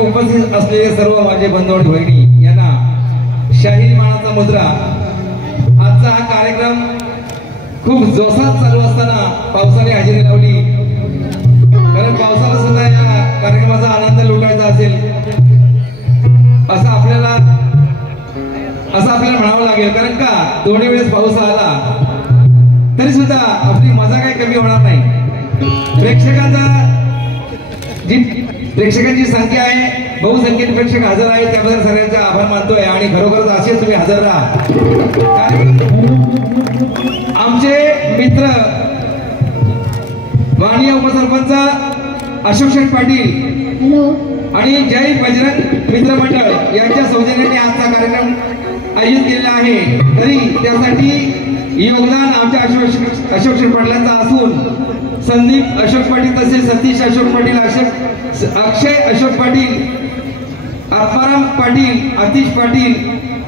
उपस्थित असलेले सर्व माझे बंधू आणि भगिनी यांना शाहीर मानाचा मुद्रा। आजचा हा कार्यक्रम खूप जोशात चालू असताना पावसाने हजेरी लावली, कारण पावसाला सुद्धा या कार्यक्रमाचा आनंद लुटायचा असेल असं आपल्याला म्हणावं लागेल, कारण का दोन्ही वेळेस पाऊस आला तरी सुद्धा आपली मजा काही कमी होणार नाही। प्रेक्षकांची संख्या आहे, बहुसंख्येने प्रेक्षक हजर आहेत, त्याबद्दल सगळ्यांचे आभार मानतोय आणि खरोखरच असेच तुम्ही हजर राहा। आमचे मित्र वाणिया उपसरपंच अशोक शेठ पाटील आणि जय बजरंग मित्र मंडळ यांच्या सौजन्याने आजचा कार्यक्रम आयोजित केलेला आहे, तरी त्यासाठी योगदान आमच्या अशोक शेठ पाटलांचा असून संदीप अशोक पाटील, तसेच सतीश अशोक पाटील, अक्षय अशोक पाटील, आत्माराम पाटील, आतिश पाटील,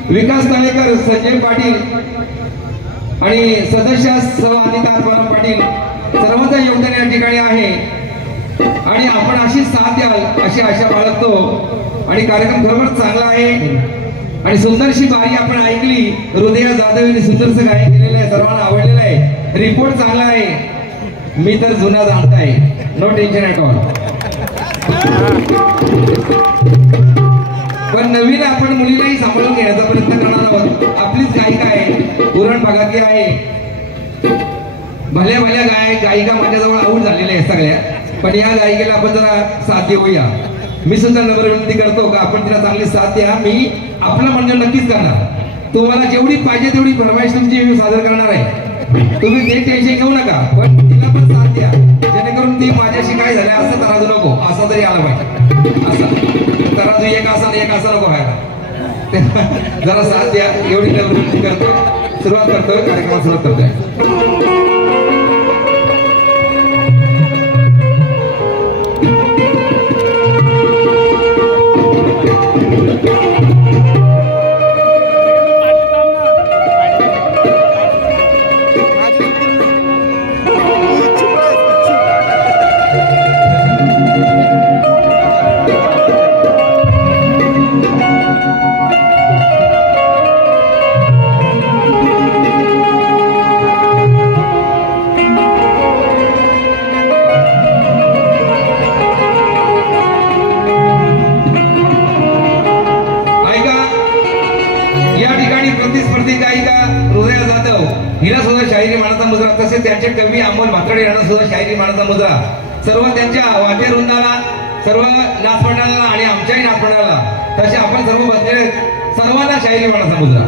विकास तळेकर, संजय पाटील आणि सदस्य सौ अनिता आत्माराम पाटील सर्वांचं योगदान या ठिकाणी आहे आणि आपण अशी साथ द्याल अशी आशा बाळगतो। आणि कार्यक्रम खरोखर चांगला आहे आणि सुंदरशी बारी आपण ऐकली। हृदया जाधव यांनी सुंदरसं गायन केलेलं आहे, सर्वांना आवडलेलं आहे, रिपोर्ट चांगला आहे। मी तर जुना जाणताय, नो टेन्शन ॲट ऑल। पण नवीन आपण मुलीलाही सांभाळून घेण्याचा प्रयत्न करणार आहोत। आपलीच गायिका आहे, उरण भागातली आहे, भल्या भल्या गायिका माझ्याजवळ आऊट झालेल्या आहेत सगळ्या, पण या गायिकेला आपण जरा साथ देऊया। मी सुद्धा नम्र विनंती करतो का आपण तिला चांगली साथ द्या. मी आपलं म्हणजे नक्कीच करणार. तुम्हाला जेवढी पाहिजे तेवढी फरमाईश तुमची मी सादर करणार आहे. तुम्ही ते टेन्शन घेऊ नका, पण तिला पण साथ द्या जेणेकरून ती माझ्याशी काय झालं असं तराजू नको, असा तरी आला पाहिजे. असं तराजू एक असा नको व्हायला. जरा साथ द्या एवढी विनंती करतो. सुरुवात करतोय, कार्यक्रमाला सुरुवात करतोय. तसेच त्यांचे कवी अमोल भातडे यांना सुद्धा शायरी मानाचा मुद्रा. सर्व त्यांच्या वाटे वृंदाला, सर्व नाचमंडळाला आणि आमच्याही नाचमंडळाला तसे आपण सर्व बसलेले सर्वांना शायरी मानाचा मुद्रा.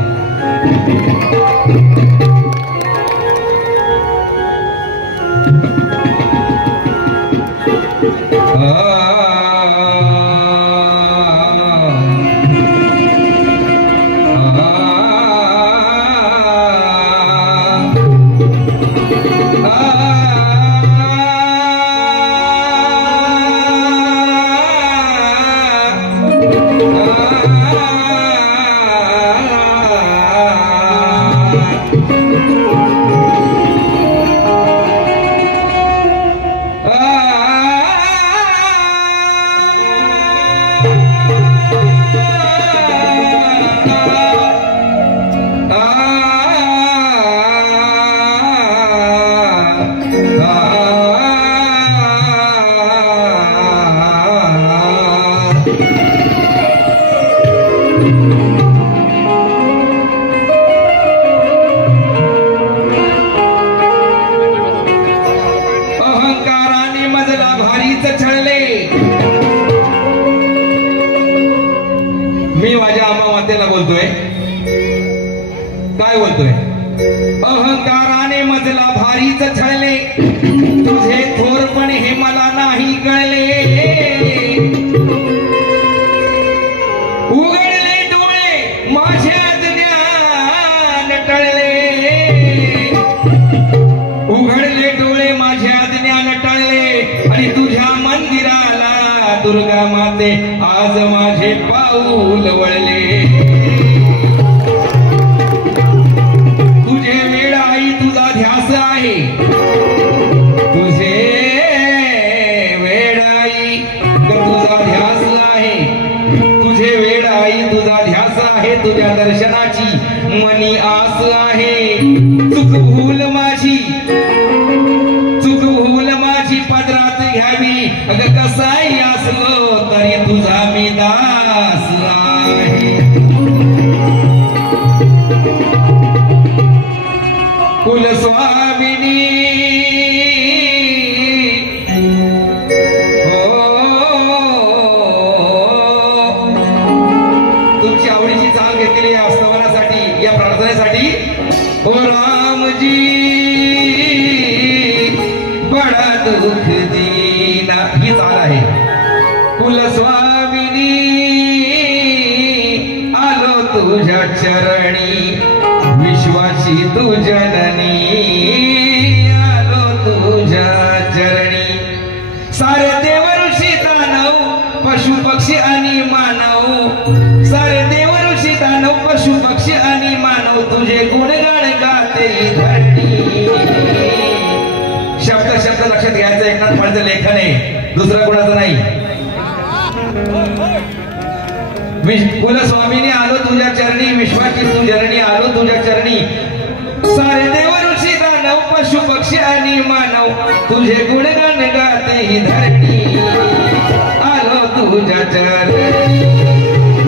मी माझ्या आम्हा मातेला बोलतोय, काय बोलतोय? अहंकाराने मजला भारीच छळले, तुझे थोरपणे हे मला नाही कळले. उघडले डोळे माझे अज्ञान टळले, उघडले डोळे माझे अज्ञान टळले आणि तुझ्या मंदिराला दुर्गा माते आज माझे पाऊल वळले. तुझे वेळ आई तुझा ध्यास आहे, तुझे वेळ आई तुझा ध्यास आहे, तुझे वेळ आई तुझा ध्यास आहे, तुझ्या दर्शनाची मनी आस आहे. चूक भूल माझी, चूक भूल माझी पदरात घ्यावी, अग कसाही असलो तरी तुझा मी दास आहे. कुलस्वामिनी तुमची आवडीची चाल घेतलेली या स्तवनासाठी, या प्रार्थनेसाठी. ओ रामजी बडा दुख दीना, ही चाल आहे. कुलस्वामिनी आलो तुझ्या चरणी, विश्वाची तू जननी आलो तुझ्या चरणी. सारे देव ऋषी दानव पशु पक्षी आणि मानव, सारे देव ऋषी दानव पशु पक्षी आणि मानव तुझे गुणगान गाते धरणी. शब्द शब्द लक्षात घ्यायचं, एकनाथ माळेचं लेखन आहे, दुसरं कुणाचं नाही. कुलस्वामीने आलो तुझ्या चरणी, विश्वाची तू जननी आलो तुझ्या चरणी. सारे देव ऋषी दानव पशु पक्षी आणि मानव तुझे गुणगान गाते ही धरणी. आलो तुझ्या चरणी,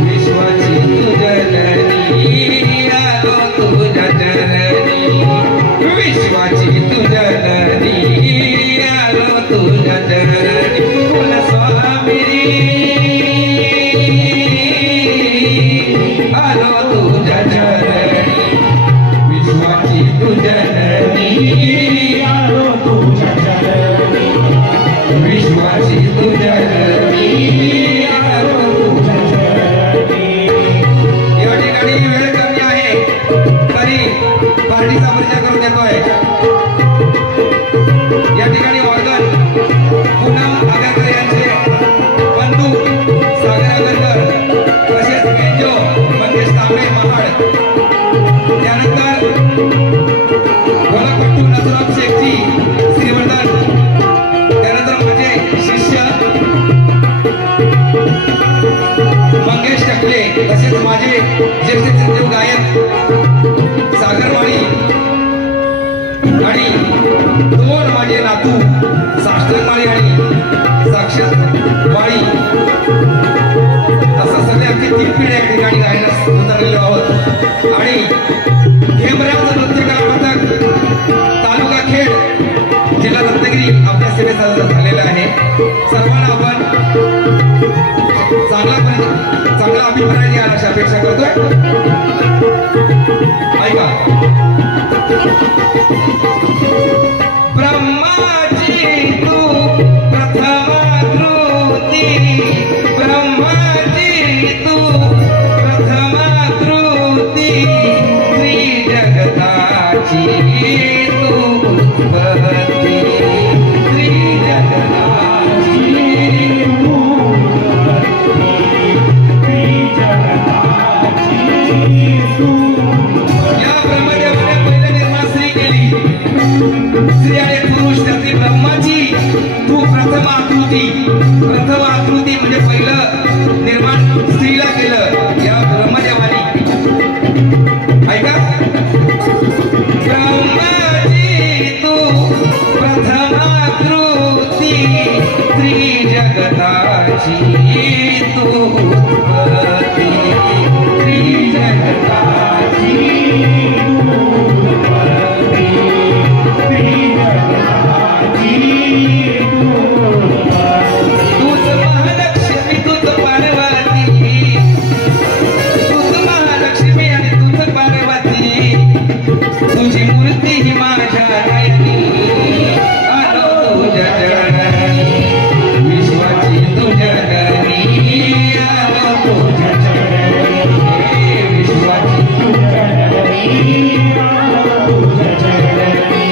विश्वाची तू जननी आलो तुझ्या चरणी, विश्वाची तू जननी आलो तुझ्या चरणी. कुलस्वामिनी तसेच मेंजो मंगेश तांबे महाड, त्यानंतर गोलापट्टू नसराम शेखजी श्रीवर्धन, त्यानंतर माझे शिष्य मंगेश टकले, तसेच माझे ज्येष्ठ चिरंजीव गायक सागर माळी आणि दोन माझे नातू साष्टक माळी आणि साक्षात माळी, असं सगळे आमची 3 पिढ्या या ठिकाणी गायनास उतरलेलो आहोत. आणि हेमराज नृत्यकला पथक तालुका खेड जिल्हा रत्नागिरी आपल्या सेवेत झालेला आहे. सर्वांना आपण चांगला अभिप्राय द्याल अशी अपेक्षा करतोय. ऐका. ब्रह्माची तू प्रथमाकृती, ब्रह्माची तू प्रथमाकृती, श्री जगताची तू उत्पत्ती, श्री जगताची तू उत्पत्ती, श्री जगताची तू. या ब्रह्मदेवाने पहिलं निर्माण स्त्री केली. स्त्री आणि पुरुष त्यातली ब्रह्माची तू प्रथम आकृती म्हणजे पहिलं निर्माण स्त्रीला केलं या ब्रह्मदेवानी. ऐका. ब्रह्माची तू प्रथम आकृती, स्त्री जगताची तू उत्पत्ती, स्त्री जगताची तू उत्पत्ती, स्त्री जगताची तू उत्पत्ती. तूच महालक्ष्मी तूच पार्वती, तूच महालक्ष्मी आणि तूच पार्वती, तुझी मूर्ती ही माझ्या नयनी, आलो तुझ्या चरणी, विश्वाची तुझ्या चरणी, आलो तुझ्या चरणी, विश्वाची तुझ्या चरणी, आलो तुझ्या चरणी.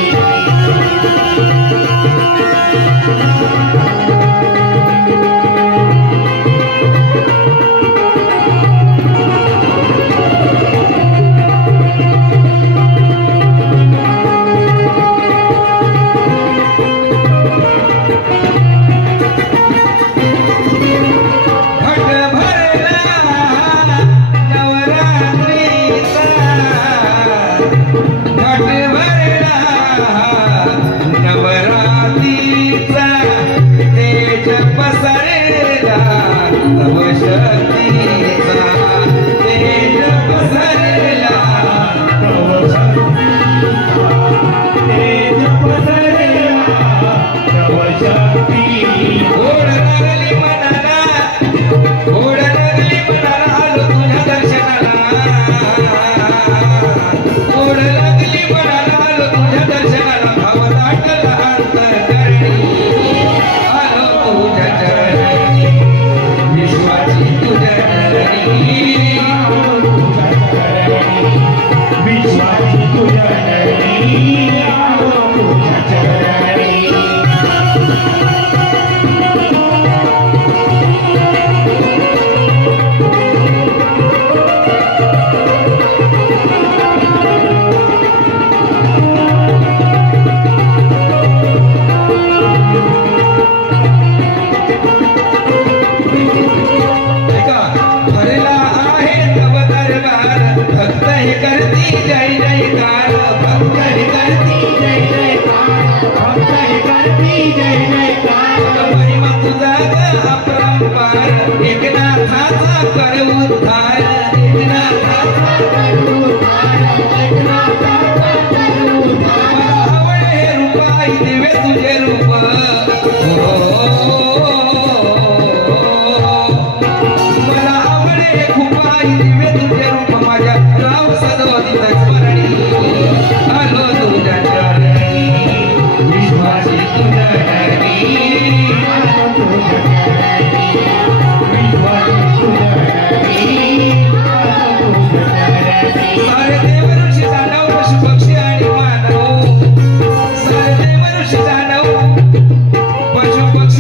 पशु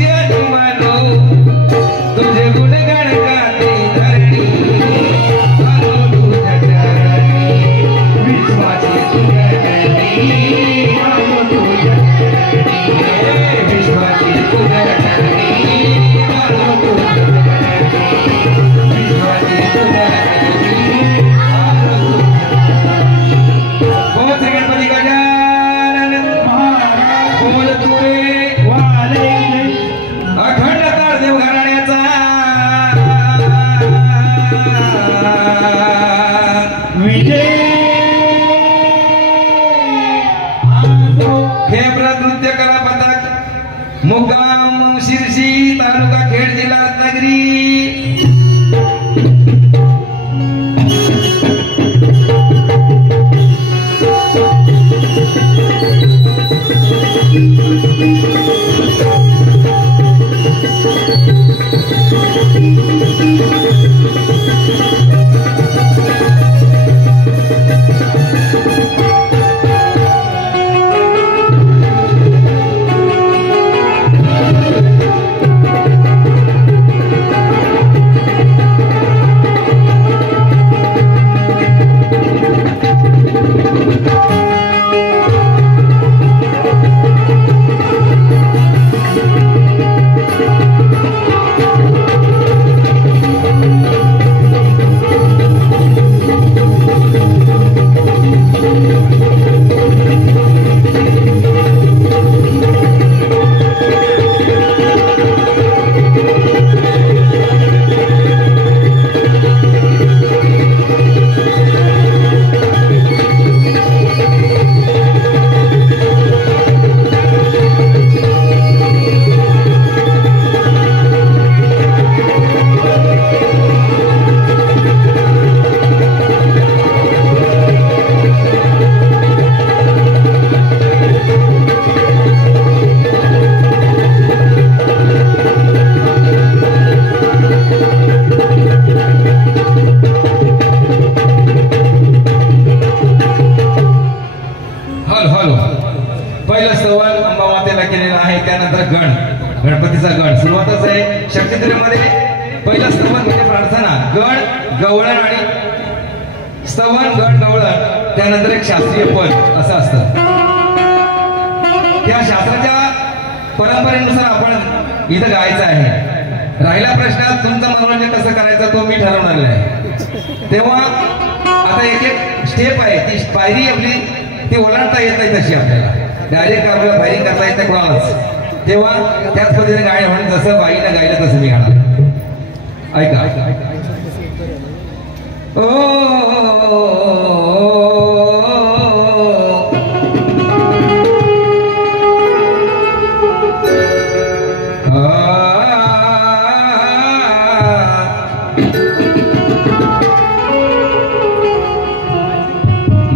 विजय खेब्रा नृत्य कला पथक मुक्काम शिरसी तालुका खेड जिल्हा रत्नागिरी. पहिला सवाल अंबा मातेला केलेला आहे. त्यानंतर गणपतीचा गण सुरुवातच आहे. शक्तिद्रमध्ये पहिला स्तवन म्हणजे प्रार्थना, गण गवळण आणि स्तवन गण गवळण, त्यानंतर एक शास्त्रीय पद असं असतं. त्या शास्त्राच्या परंपरेनुसार आपण इथं गायचं आहे. राहिला प्रश्न तुमचं मनोरंजन कसं करायचं तो मी ठरवणार आहे. तेव्हा आता एक एक स्टेप आहे, ती पायरी आपली ती ओलांडता येत नाही तशी आपल्याला, डायरेक्ट आपल्याला फायरिंग करता येत नाही कोणालाच. तेव्हा त्याच पद्धतीने गाणे म्हणून जसं बाईनं गायलं तसं मी गाणार. ऐका.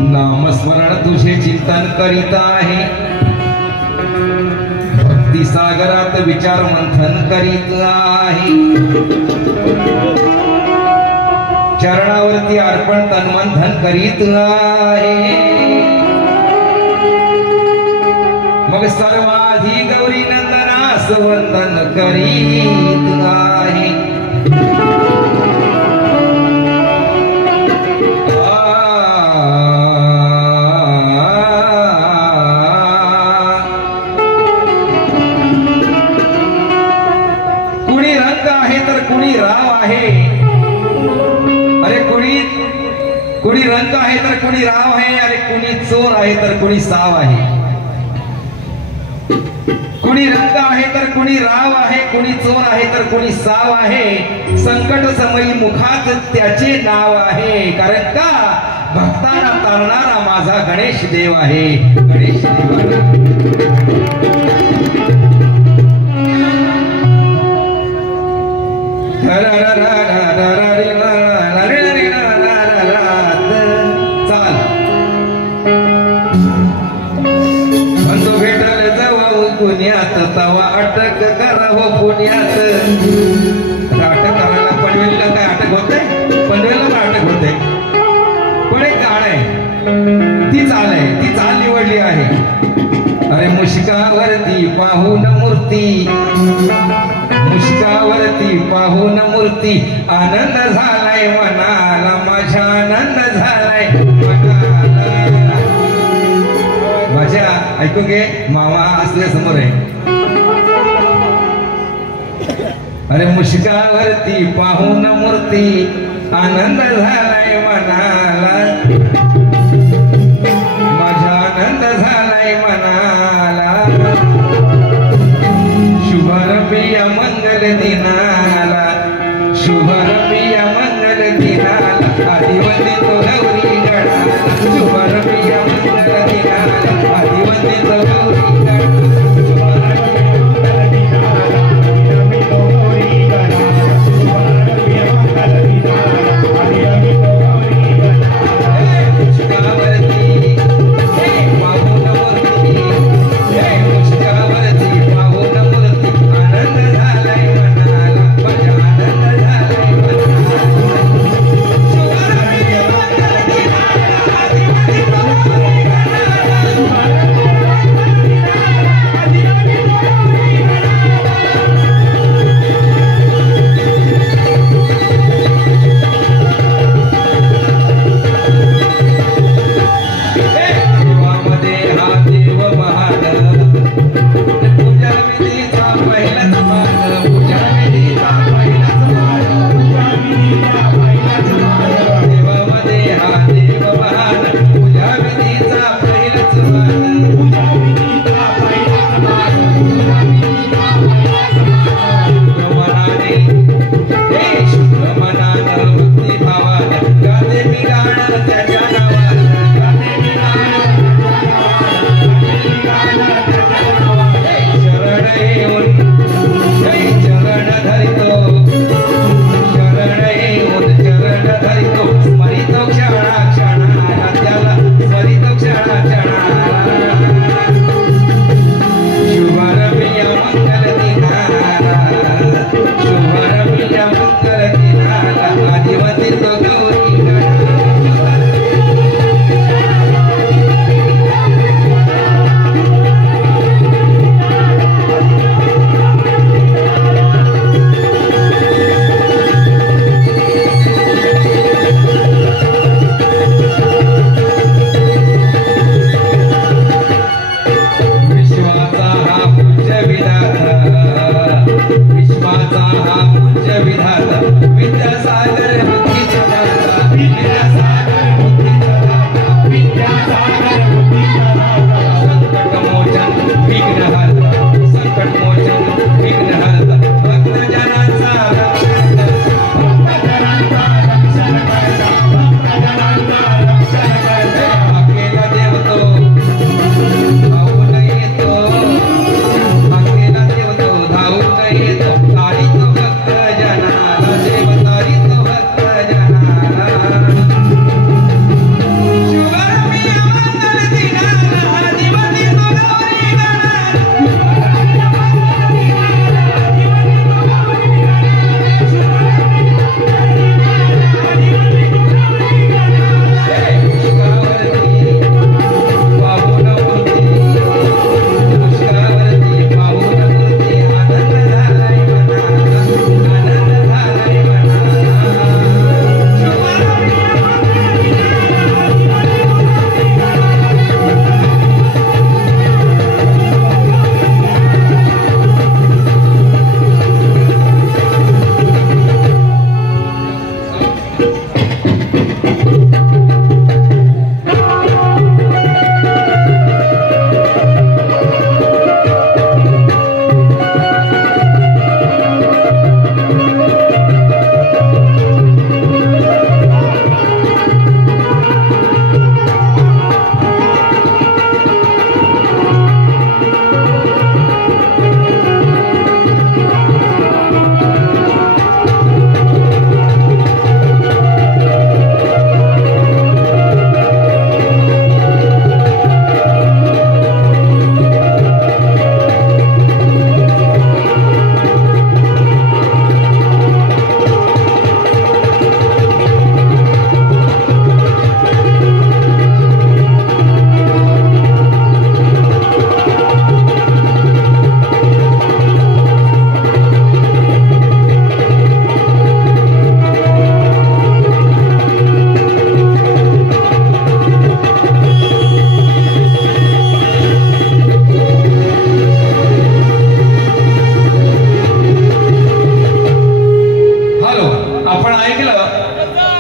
नामस्मरण तुझे चिंतन करीत आहे, भक्ती सागरात विचार मंथन करीत आहे, चरणावरती अर्पण तन मंथन करीत आहे. मग सर्वाधी गौरी नंदनास वंदन करीत आहे. कुणी रंग आहे तर कुणी राव आहे. अरे कुणी रंग आहे तर कुणी राव आहे. अरे कुणी चोर आहे तर कुणी साव आहे. कुणी रंग आहे तर कुणी राव आहे, कुणी चोर आहे तर कुणी साव आहे. संकट समयी मुखात त्याचे नाव आहे, कारण का भक्तांना तारणारा माझा गणेश देव आहे. गणेश देव पुण्यात तवा अटक करावं पुण्यात. अटक करायला पनवेलला काय अटक होते, पनवेलला पण अटक होते. पण एक गाणं आहे, ती चाल आहे, ती चाल निवडली आहे. अरे मुष्कावरती पाहून मूर्ती, मुष्कावरती पाहून मूर्ती, आनंद झालाय मनाला माझ्या, आनंद झालाय मनाला माझ्या. ऐकू घे, मामा असल्या समोर आहे. अरे मुष्कावरती पाहून मूर्ती, आनंद झालाय मनाला माझ्या, आनंद झालाय मनाला. शुभरपिया मंगल दिनाला, शुभरपिया मंगल दिनाला.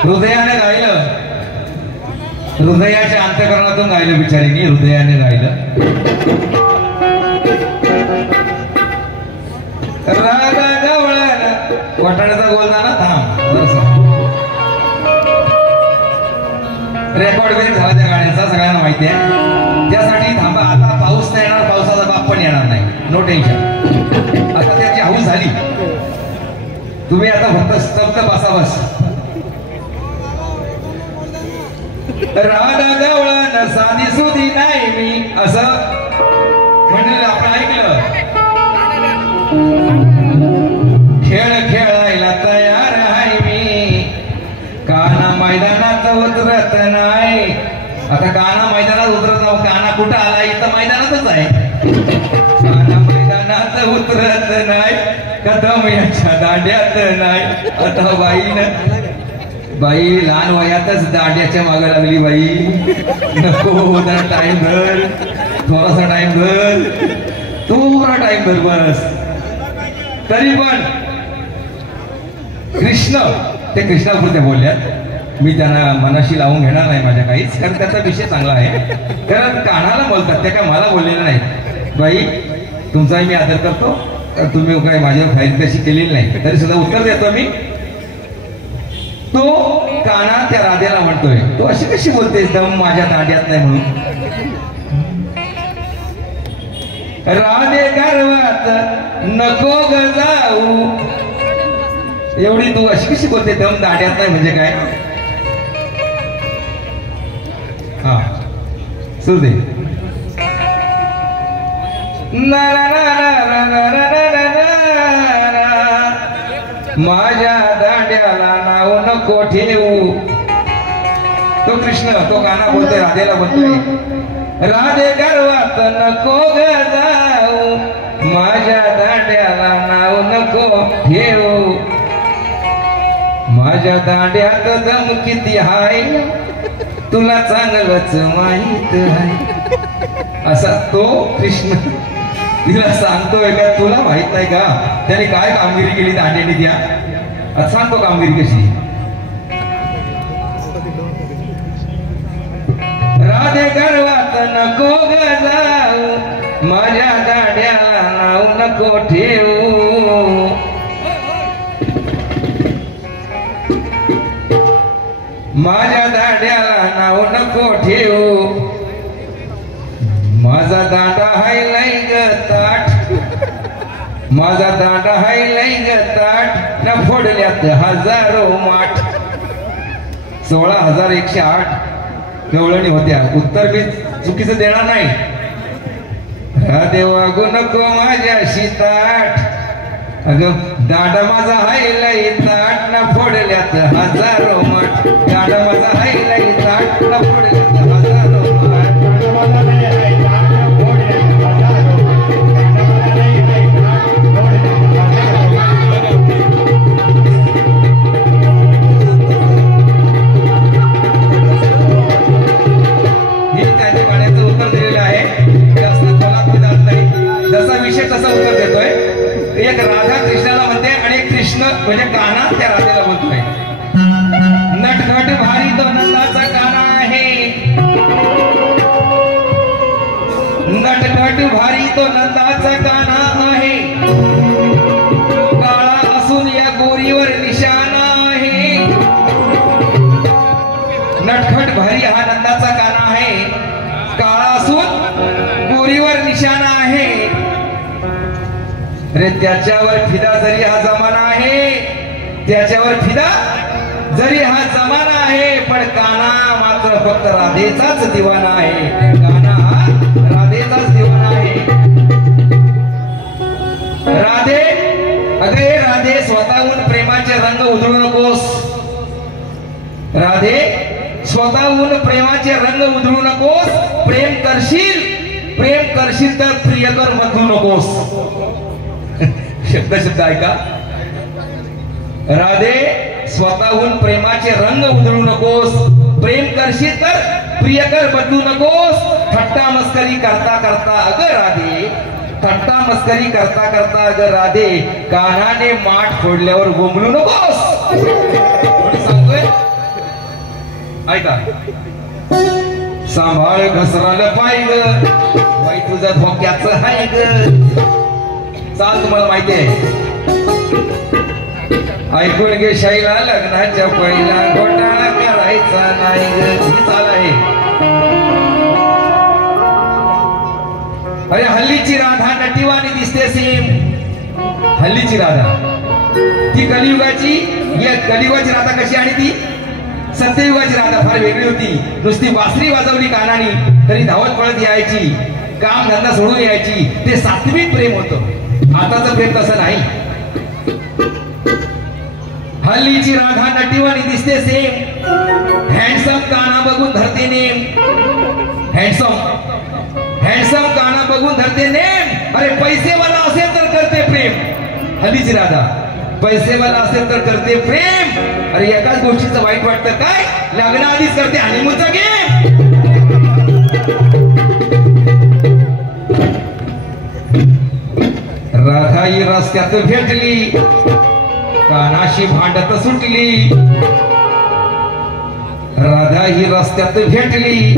हृदयाने गायलं, हृदयाच्या अंतःकरणातून गायलं बिचारीने, हृदयाने गायलं. रागा गवळण वाटाण्याचा गोल झाला. थांब रेकॉर्ड वेळ झाला त्या गाण्याचा सगळ्यांना माहिती आहे. त्यासाठी थांबा, आता पाऊस नाही येणार, पावसाचा बाप पण येणार नाही, नो टेन्शन. आता त्याची हाऊस झाली, तुम्ही आता फक्त स्तब्ध बसा बस. राधा गवळण साधी सुधी नाही मी असं म्हणलं आपण ऐकलं. खेळ खेळायला तयार आहे मी, काना मैदानात उतरत नाही. आता काना मैदानात उतरत नाही, काना कुठं आला, इथं मैदानातच आहे. काना मैदानात उतरत नाही, कदम याच्या दांड्यात नाही. आता बाई लहान वयातच दांड्याच्या मागे लागली बाई. नको जरा टाइम धर, थोडासा टाइम धर, थोडा टाइम धर बस. तरी पण कृष्ण, ते कृष्णापुरत्या बोलल्यात, मी त्यांना मनाशी लावून घेणार नाही माझ्या काहीच, कारण त्याचा विषय चांगला आहे. कारण कानाला बोलतात, त्या काय मला बोललेलं नाही. बाई तुमचाही मी आदर करतो, तुम्ही काय माझ्यावर फाईल कशी केलेली नाही, तरी सुद्धा उत्तर देतो मी. तो काना त्या राधेला म्हणतोय, तो अशी कशी बोलतेस दम माझ्या दांड्यात नाही म्हणून. राधे गर्वात नको ग जाऊ, एवढी तू अशी कशी बोलते दम दांड्यात नाही म्हणजे काय. हा सुरू दे. माझ्या दांड्याला नाव नको ठेवू. तो कृष्ण, तो काना बोलतोय, राधेला बोलतोय, राधे गर्वात नको ग जाऊ, माझ्या दांड्याला नाव नको ठेवू. माझ्या दांड्यात दम किती हाय तुला चांगलंच माहित आहे. असा तो कृष्ण तिला सांगतोय का, तुला माहित नाही का त्याने काय कामगिरी केली दांड्याने त्या. सांगतो कामगिरी कशी. राधे गर्वात नको ग जाऊ, माझ्या दांड्याला नाव नको ठेवू. माझ्या दांड्याला नाव नको ठेवू. माझा दांडा हाय लय ग ताट, माझा दांडा हाय लय ग ताट, न फोडल्यात हजारो माठ. 16,108 गवळणी होत्या. उत्तर मी चुकीचं देणार नाही. राधे वागू नको माझ्याशी ताट, अगं दांडा माझा हाय लय ताट, न फोडल्यात हजारो माठ. दांडा माझा हाय लय ताट, न फोडल्यात हजारो माठ. तसं उत्तर देतोय. एक राधा कृष्णाला म्हणते आणि एक कृष्ण म्हणजे काना त्या राधेला बोलतोय. नटखट भारी तो नंदाचा काना आहे, नटखट भारी तो नंदाचा काना आहे. काळा असून या गोरीवर निशाणा आहे. नटखट भारी हा नंदाचा काना आहे, काळा असून गोरीवर निशाणा आहे. अरे त्याच्यावर फिदा जरी हा जमाना आहे, त्याच्यावर फिदा जरी हा जमाना आहे, पण काना मात्र फक्त राधेचाच दिवाना आहे. काना हा राधेचाच दिवाना आहे. राधे, अगे राधे स्वतःहून प्रेमाचे रंग उधळू नकोस. राधे स्वतःहून प्रेमाचे रंग उधळू नकोस. प्रेम करशील तर प्रियकर बदलू नकोस. शब्द ऐका. राधे स्वतःहून प्रेमाचे रंग उधळू नकोस. प्रेम करशील तर प्रियकर बदलू नकोस. थट्टा मस्करी करता करता अगं राधे, थट्टा मस्करी करता करता अगं राधे, कानाने माठ फोडल्यावर बोंबलू नकोस. सांगतोय ऐका. सांभाळ घसरालं पाय ग, बाई तुझं धोक्याचं हाय ग. चाल तुम्हाला माहिती आहे. ऐकून घे शैला, लग्नाच्या पहिला घोटाळा करायचा नाही ग. चाल हल्लीची राधा ती कलियुगाची राधा कशी आणि ती सत्ययुगाची राधा फार वेगळी होती. नुसती बासरी वाजवली कानानी तरी धावत पळत यायची, काम धंदा सोडून यायची. ते सात्विक प्रेम होतं. आताचं प्रेम तसं नाही. हल्लीची राधा नटीवाणी दिसते सेम, हँडसम काना बघून धरते नेम. हँडसम काना बघून धरते नेम. अरे पैसेवाला असेल तर करते प्रेम. हल्लीची राधा पैसेवाला असेल तर करते प्रेम. अरे एकाच गोष्टीचं वाईट वाटतं काय, लग्नाआधीच करते हनीमूनचा गेम. राधा ही रस्त्यात भेटली, कानाशी भांडत सुटली. राधा ही रस्त्यात भेटली,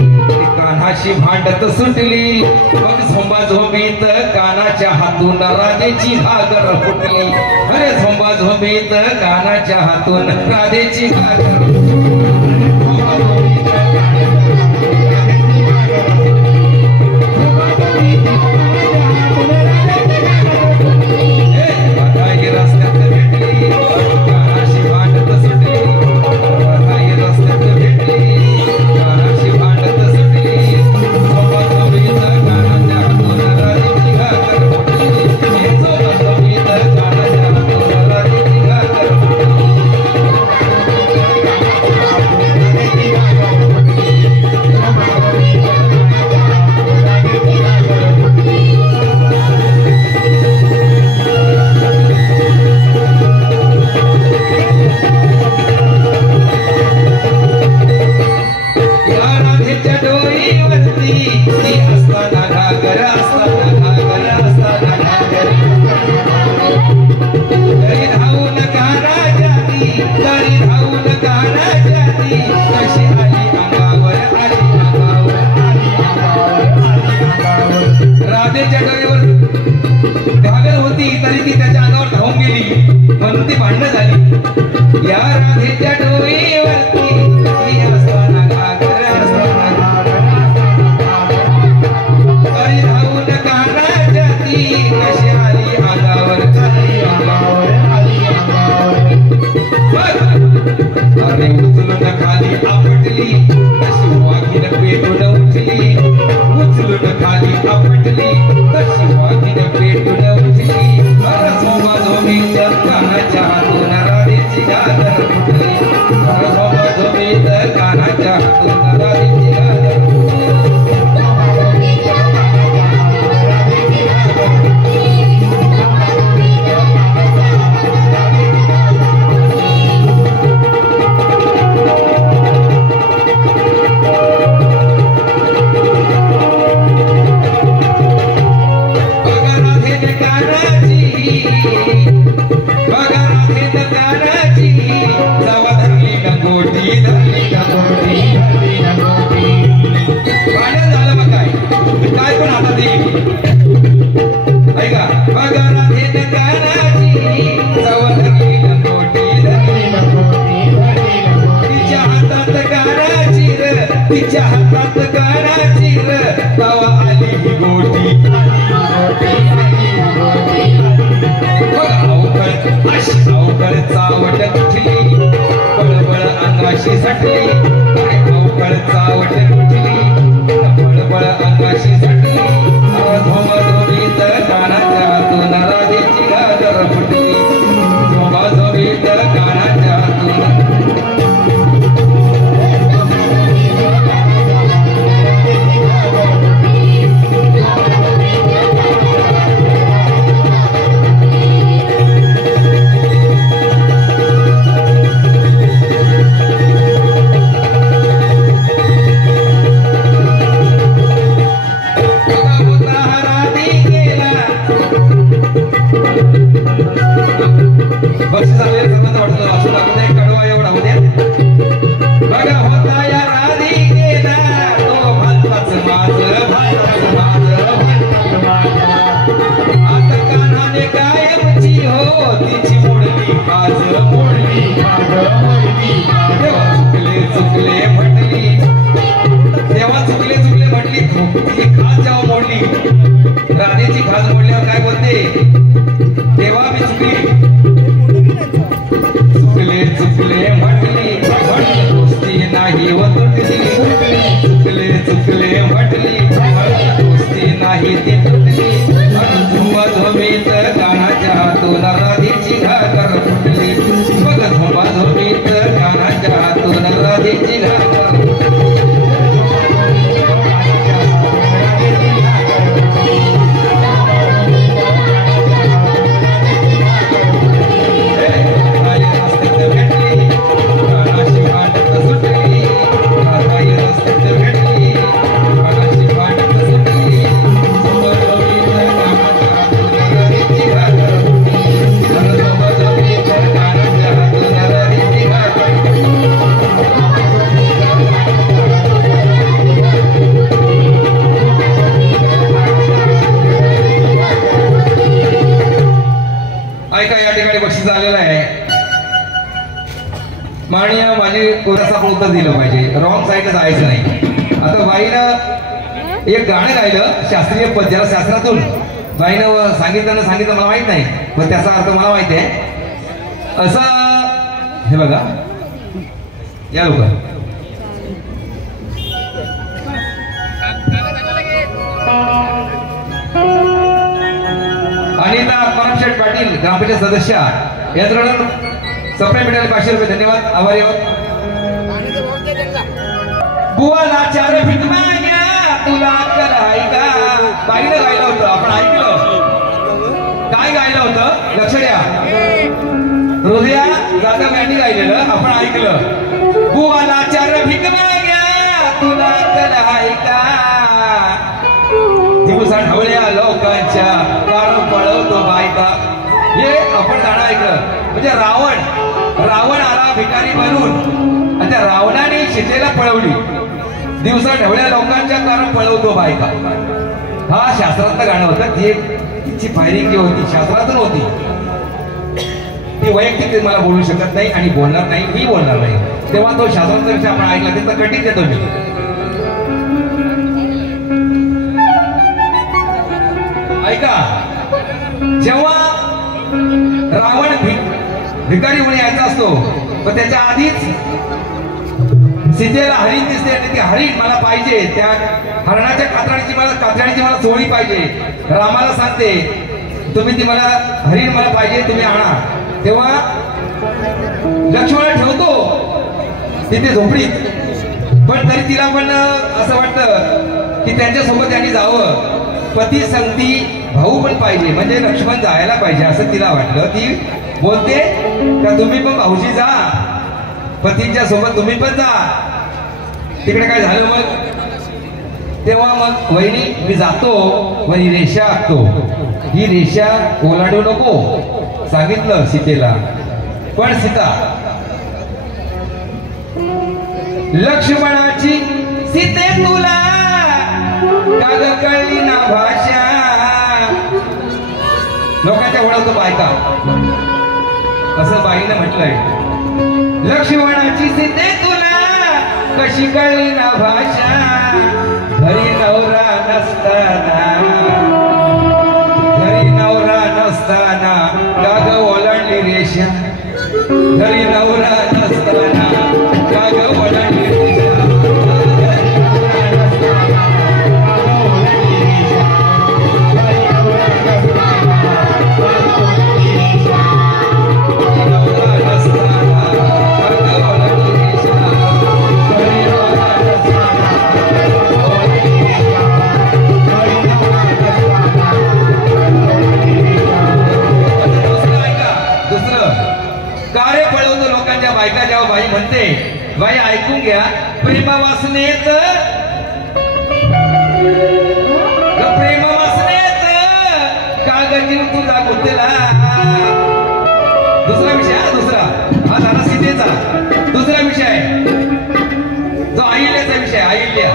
कानाशी भांडत सुटली. मग झोंबाझोंबीत कानाच्या हातून राधेची घागर फुटली. अरे झोंबाझोंबीत कानाच्या हातून राधेची घागर. राधेच्या डोळ्यावर घागर होती तरी ती त्याच्या अंगावर धावून गेली, म्हणून ती भांडणं झाली. या राधेच्या डोळ्यावरती असताना घागर तरी धावून कानाच्या ती कशी आली अंगावर. अरे उचलून खाली आपटली, तशी वाघीन पेटून उठली. उचलून खाली आपटली, तशी वाघीन पेटून उठली. अरे झोंबाझोंबीत कानाच्या हातून राधेची घागर फुटली. अरे झोंबाझोंबीत कानाच्या हातून राधेची घागर फुटली. तिच्या हातात कानाची तवा आली ही गोटी. अवघड चावट कुठली, बळबळ अंगाशी सटली. अवघड चावट कुठली, बळबळ अंगाशी सटली. झोंबाझोंबीत कानाच्या हातून राधेची घागर फुटली. झोंबाझोंबीत कानाच्या हातून नदीची घाट माननीय माझी कोणाचा उत्तर दिलं पाहिजे, रॉंग साईडला जायचं नाही. आता बाईनं एक गाणं गायलं शास्त्रीय पद्धतीला, शास्त्रातून बाईनं सांगितलं मला माहित नाही, पण त्याचा अर्थ मला माहिती आहे. असं हे बघा या लोक अनिता परमशेठ पाटील ग्रामपंचायत सदस्य यांच्याकडून सप्लाय मिळाले 500 रुपये. धन्यवाद, आभारी आहोत. बुवाला 4 फीट माग्या तुला कराय का. बाईनं गायलं होतं, आपण ऐकलं. काय गायलं होतं लक्ष द्या. हृदया जाधव यांनी गायलेलं आपण ऐकलं. बुवाला 4 फीट माग्या तुला कराय का. दिवसा ढवळ्या लोकांच्या कार पळवतो बायका. हे आपण गाणं ऐकलं. म्हणजे रावण आला भिकारी बनून आणि त्या रावणाने सीतेला पळवली. दिवसा ढवळ्या लोकांच्या कारण पळवतो बायका. हा शास्त्रातलं गाणं होतं. ती तिची फायरिंग जी होती शास्त्रातून होती. ती वैयक्तिक मला बोलू शकत नाही आणि बोलणार नाही, मी बोलणार नाही. तेव्हा तो शास्त्राचा विषय आपण ऐकला त्याचा कटीत देतो मी. ऐका, जेव्हा रावण भिकारी होऊन यायचा असतो पण त्याच्या आधीच सीतेला हरिण दिसते आणि ती हरिण मला पाहिजे, त्या हरणाच्या कातराणीची मला चोळी पाहिजे. रामाला सांगते तुम्ही ती मला हरिण मला पाहिजे, तुम्ही आणा. तेव्हा लक्ष्मण ठेवतो तिथे झोपडीत, पण तरी तिला पण असं वाटतं की त्यांच्यासोबत त्यांनी जावं. पती संगती भाऊ पण पाहिजे, म्हणजे लक्ष्मण जायला पाहिजे असं तिला वाटलं. ती बोलते का तुम्ही पण भाऊजी जा, पतींच्या सोबत तुम्ही पण जा. तिकडे काय झालं मग, तेव्हा मग वहिनी मी जातो वही रेषा आखतो, ही रेषा ओलांडू नको सांगितलं सीतेला. पण सीता लक्ष्मणाची सीते तुला काग कळली ना भाषा. लोकांच्या ओळखतो बायका असं बाईनं म्हटलंय. लक्ष्मणाची सीते तुला कशी कळली ना भाषा. घरी नवरा नसताना काग ओलांडली रेषा. घरी नवरा नसताना काग ओलांडली रेषा. बायका जेव्हा बाई म्हणते, बाई ऐकून घ्या, प्रेम वासनेत काग जीव तुझा गुंतला. दुसरा विषय हा झाला सीतेचा. दुसरा विषय जो अहिल्याचा विषय. अहिल्या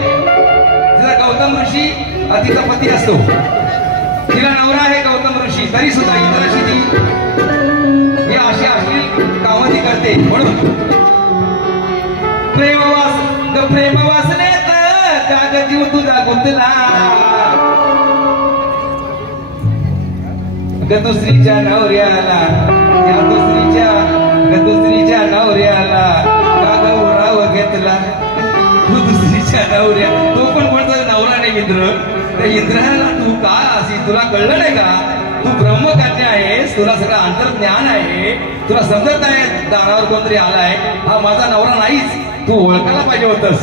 तिचा गौतम ऋषी तिचा पती असतो, तिला नवरा आहे गौतम ऋषी, तरी सुद्धा इंद्राशी ती ही अशी कामं ती करते. म्हणून प्रेम वासनेत काग जीव तुझा गुंतला. दुसरीच्या नवऱ्याला काग उराव घेतला. तू दुसरीच्या नवऱ्या, तो पण कोणता नवरा नाही इंद्र. त्या इंद्राला तू का अशी तुला कळलं नाही का. तू ब्रह्मकन्या आहेस, तुला सगळं अंतर्ज्ञान आहे, तुला समजत नाही दारावर कोणतरी आलाय हा माझा नवरा नाहीच. तू ओळखायला पाहिजे होतस.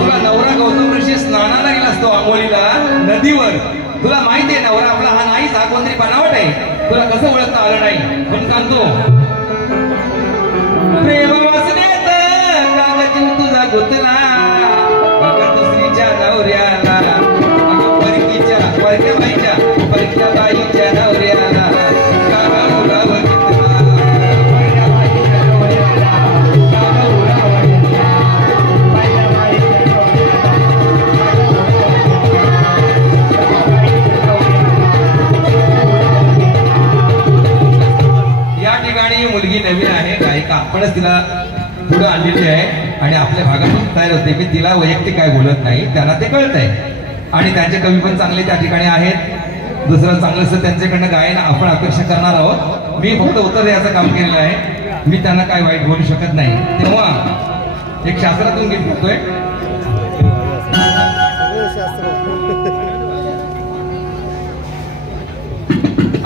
तुला नवरा गौतम ऋषी स्नानाला गेला असतो आंघोळीला नदीवर. तुला माहिती आहे नवरा आपला हा नाहीच, हा कोणतरी बनावट आहे. तुला कसं ओळखता आलं नाही पण सांगतो. प्रेम वाचण्यात कागद तुझा गुतला दुसरीच्या नवऱ्याला, परकीच्या परक्या बाईच्या नवऱ्याला मुलगी नवीन आहे गायिका, आपणच तिला पुढे आणलेली आहे आणि आपल्या भागातून तयार होते की तिला वैयक्तिक काय बोलत नाही, त्यांना ते कळत आहे. आणि त्यांचे कवी पण चांगले त्या ठिकाणी आहेत. दुसरं चांगलंच त्यांच्याकडनं गायन आपण अपेक्षा करणार आहोत. मी फक्त उत्तर द्यायचं काम केलेलं आहे, मी त्यांना काय वाईट बोलू शकत नाही. तेव्हा एक शास्त्रातून गीत बोलतोय.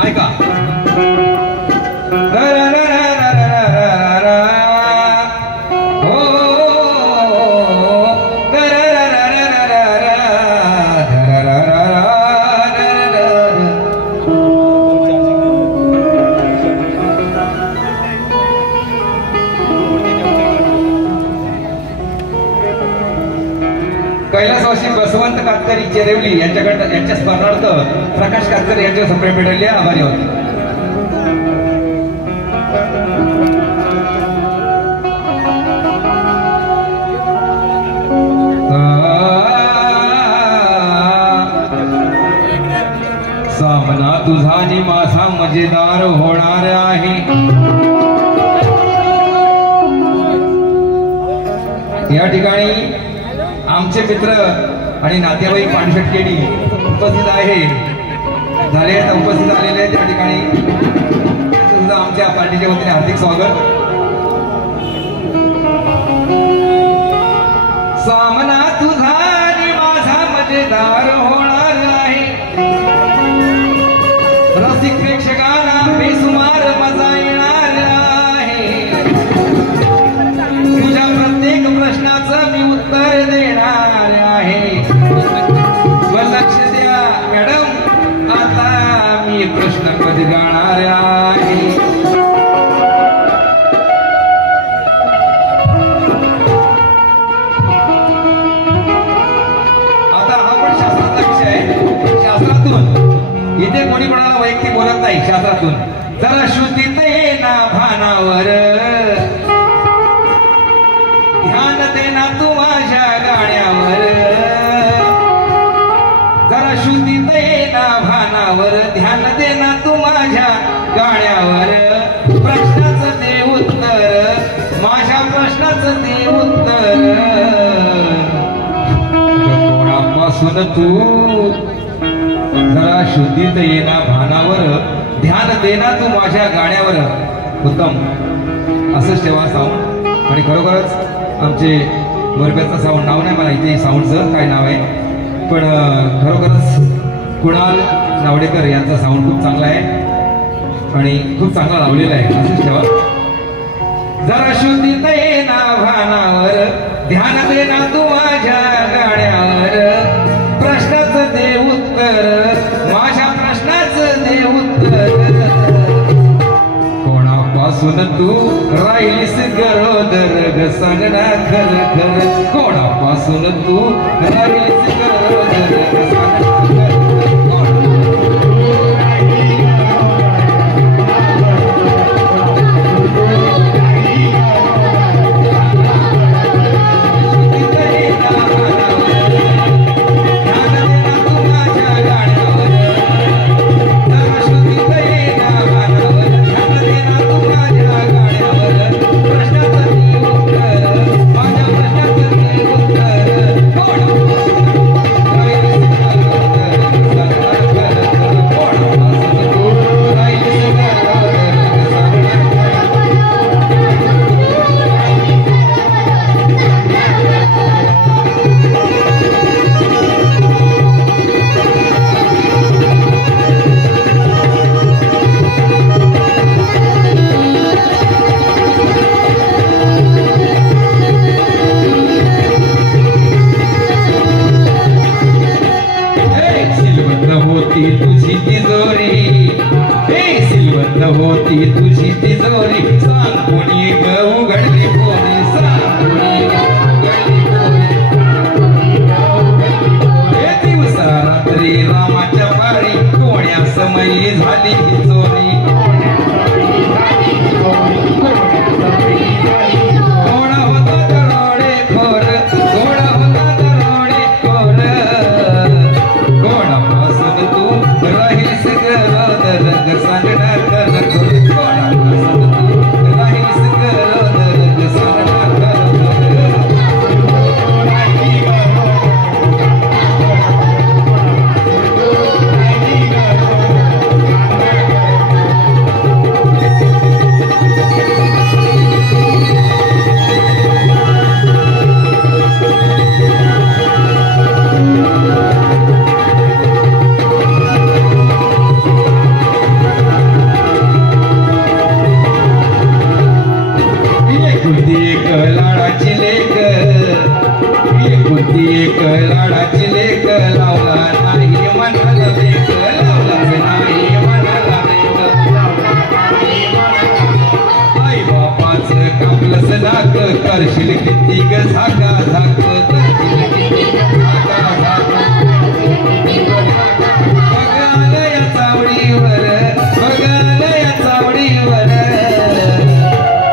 ऐका. कैलासवासी बसवंत कातकरी चेरेवली यांच्या स्मरणार्थ प्रकाश कातकर यांच्या संप्रेम मिळाले. आभारी होते. सामना तुझा आणि माझा मजेदार होणार आहे. या ठिकाणी आमचे मित्र आणि नातेवाईक पाणशेटकेडी उपस्थित आहे झाले उपस्थित आलेले आहेत. त्या ठिकाणी सुद्धा आमच्या पार्टीच्या वतीने हार्दिक स्वागत. सामना तुझा आणि माझा मजेदार होणार आहे. रसिक प्रेक्षकांना बेसुमार मजा येणार आहे. तुझ्या प्रत्येक प्रश्नाचं मी उत्तर देणार आहे. लक्ष द्या मॅडम, आता मी प्रश्न कधी गाणार आहे. आता हा पण शास्त्राचा विषय आहे. शास्त्रातून इथे कोणी कोणाला वैयक्तिक बोलत नाही. शास्त्रातून जरा श्रुतीत ना भानावर ध्यान देना तू माझ्या गाण्यावर. जरा श्रुतीत ना भानावर ध्यान देना तू माझ्या गाण्यावर. प्रश्नाचं दे उत्तर, माझ्या प्रश्नाचं दे उत्तर. कोणापासून तू जरा शुद्धीत येना भानावर ध्यान देना तू माझ्या गाण्यावर. उत्तम, असंच ठेवा साऊंड. आणि खरोखरच आमचे मोरब्याचं साऊंड नाव नाही मला इथे साऊंडचं काय नाव आहे, पण खरोखरच कुणाल नावडेकर यांचा साऊंड खूप चांगला आहे आणि खूप चांगला लावलेला आहे. असंच ठेवा. जरा शुद्धीत येना भानावर ध्यान देना तू माझ्या गाण्यावर. प्रश्नाचं दे उत्तर, माझ्या प्रश्नाचं दे उत्तर. कोणापासून तू राहिलीस गरोदर ग सांगना खर खर. कोणापासून तू राहिलीस गरोदर ग सांगना खर. प्रश्नाचं किती एक लाडाची लेक लावला नाही मनाला लेक लावला नाही मनाला आई बापाच कापलंच नाक करशील किती ग झाका झाक बघाल या चावडीवर बघाल या चावडीवर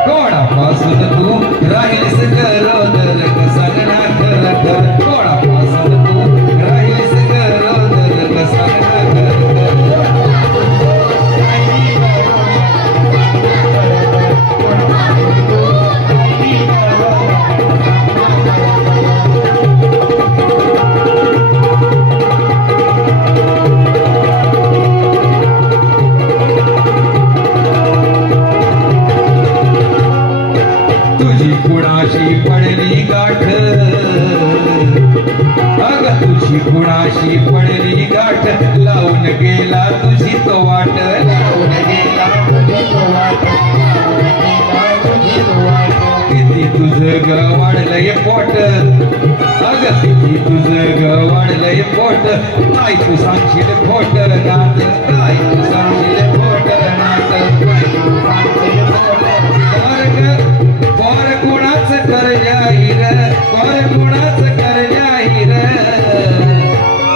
कोणापासून तू राहिलीस गरोदर कसा ना खर कोणापासून तू राहिलीस गरोदर कसा ना कुणाशी पडली गाठ अग तुझी कुणाशी पडली गाठ लावून गेला तुझी तो वाट लावून गेला किती तुझं ग वाढलंय पोट अग किती तुझं ग वाढलंय पोट काय तू सांगशील खोट नात काय तू सांगशील खोट नात काय तू सांगशील खोट कोर कुणाच कर जाहीर कोर कुणाच कर जाहीर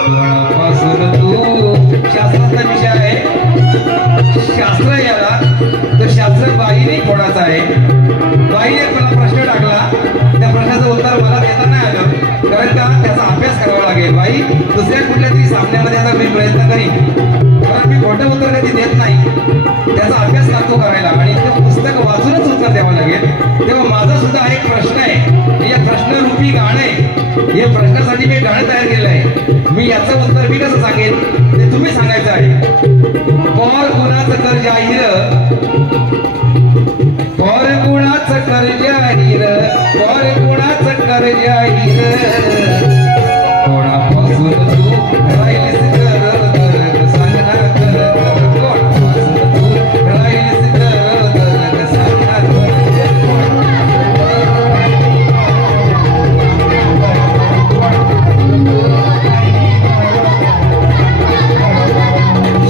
कोणापासून तू शास्त्राचा विषय आहे शास्त्र याला तर शास्त्र बाईने कोणाचा आहे बाईने मला प्रश्न टाकला त्या प्रश्नाचं उत्तर मला देता नाही आलं कारण का त्याचा अभ्यास करावा लागेल बाई दुसऱ्या कुठल्या तरी सामन्यामध्ये आता मी प्रयत्न करीन कारण मी खोटं उत्तर कधी देत नाही त्याचा अभ्यास लागतो करायला आणि ते पुस्तक वाचूनच उत्तर द्यावं लागेल तेव्हा माझा सुद्धा एक प्रश्न आहे या प्रश्नरूपी गाणं आहे या प्रश्नासाठी मी गाणं तयार केलं आहे मी याचं उत्तर मी कसं सांगेन ते तुम्ही सांगायचं आहे पॉर कुणाचं कर जाहीर पॉर कुणाचं कर जाहीर पॉर कुणाचं कर जाहीर कोणापासून तू राहिलीस गरोदर सांग ना खरं कोणापासून तू राहिलीस गरोदर सांग ना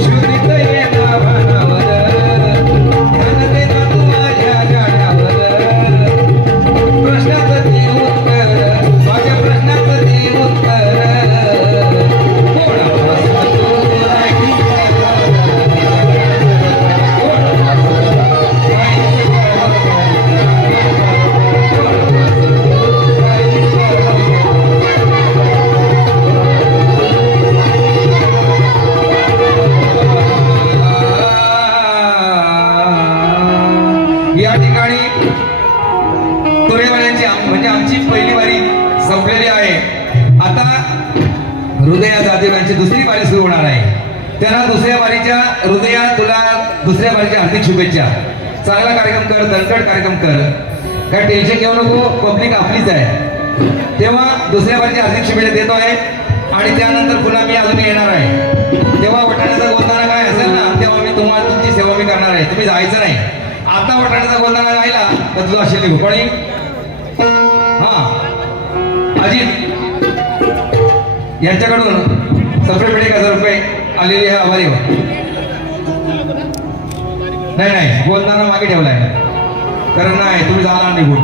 शुद्धित येता भानावर ध्यान देता तू माझ्या गाण्यावर प्रश्नाचं ते उत्तर माझ्या प्रश्नाचं ते उत्तर कोणापासून तू राहिलीस या ठिकाणी तुरेवाल्यांची म्हणजे आमची पहिली वारी संपलेली आहे आता हृदया जाधव दुसरी वारी सुरू होणार आहे त्यांना दुसऱ्या वारीच्या हृदया तुला दुसऱ्या वारीच्या हार्दिक शुभेच्छा चांगला कार्यक्रम कर दणकट कार्यक्रम कर काय टेन्शन घेऊ नको पब्लिक आपलीच आहे तेव्हा दुसऱ्या वारीच्या हार्दिक शुभेच्छा देतो आहे आणि त्यानंतर पुन्हा मी अजून येणार आहे तेव्हा वटाण्याचा गोंधळा काय असेल ना तेव्हा मी तुम्हाला तुमची सेवा मी करणार आहे तुम्ही जायचं नाही आता वटाण्याचा गोंधळा राहिला तर तुला असेल निघू कोणी हा अजित यांच्याकडून सेपरेट 1000 रुपये आलेले आहे आभारी नाही बोलताना मागे ठेवलाय कारण नाही तुम्ही झाला निघून